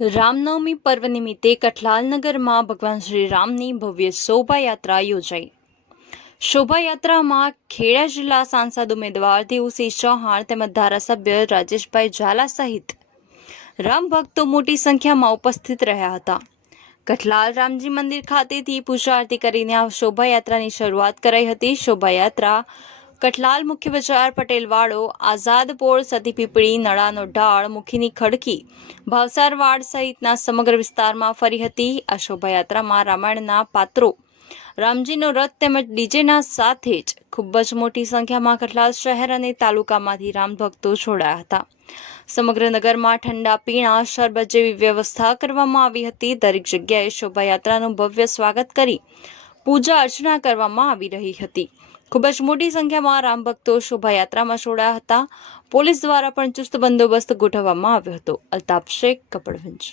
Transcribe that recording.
રામનવમી પર્વ નિમિત્તે કઠલાલનગરમાં ભગવાન શ્રી રામની ભવ્ય શોભાયાત્રા યોજાઈ। શોભાયાત્રામાં ખેડા જિલ્લા સાંસદ ઉમેદવાર દેવુસિંહ ચૌહાણ તેમજ ધારાસભ્ય રાજેશભાઈ ઝાલા સહિત રામ ભક્તો મોટી સંખ્યામાં ઉપસ્થિત રહ્યા હતા। કઠલાલ રામજી મંદિર ખાતેથી પૂજા આરતી કરીને આ શોભાયાત્રાની શરૂઆત કરાઈ હતી। શોભાયાત્રા કઠલાલ મુખ્ય બજાર, પટેલવાડો, આઝાદપોળ, સતી પીપળી, નળાનો ઢાળ, મુખીની ખડકી, ભાવસારવાડ સહિતના સમગ્ર વિસ્તારમાં ફરી હતી। આ શોભાયાત્રામાં રામાયણના પાત્રો, રામજીનો રથ તેમજ ડીજેના સાથે જ ખૂબ જ મોટી સંખ્યામાં કઠલાલ શહેર અને તાલુકામાંથી રામ ભક્તો જોડાયા હતા। સમગ્ર નગરમાં ઠંડા પીણા, શરબત જેવી વ્યવસ્થા કરવામાં આવી હતી। દરેક જગ્યાએ શોભાયાત્રાનું ભવ્ય સ્વાગત કરી પૂજા અર્ચના કરવામાં આવી રહી હતી। ખૂબ જ મોટી સંખ્યામાં રામ ભક્તો શોભાયાત્રામાં જોડાયા હતા। પોલીસ દ્વારા પણ ચુસ્ત બંદોબસ્ત ગોઠવવામાં આવ્યો હતો। અલ્તાફ શેખ, કપડવંજ।